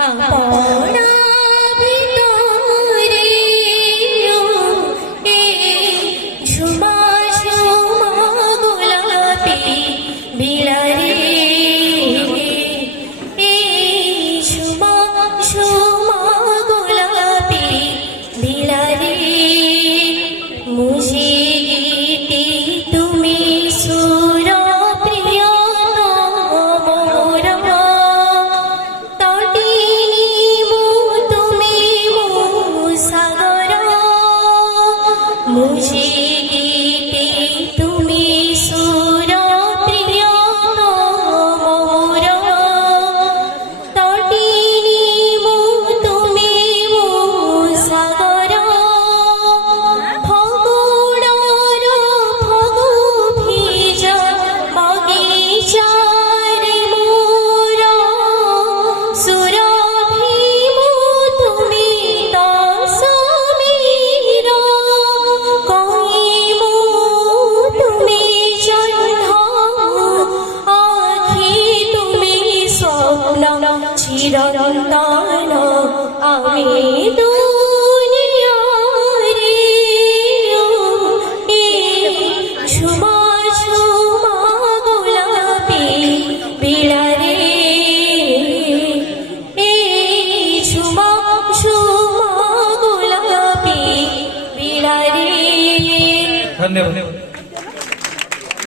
আপনা ভিতরে ঝুমা ঝুমা গোলাপি বিলারে ঝুমা ঝুমা গোলাপি বিলারে মুঝে গীতি তুমি সুর প্রিয় মোর তটিনী মু তুমি মু সাগর মুঝে গীতি তুমি সুর প্রিয় মোর তটিনী মু তুমি মু সাগর ফগুড়র ফগু ভিজা বগিচারে মোর সুরভি মু তুমি তো সমীর কহিমু তুমি জহ্ন আখি তুমি স্বপ্ন চিরন্তন আমি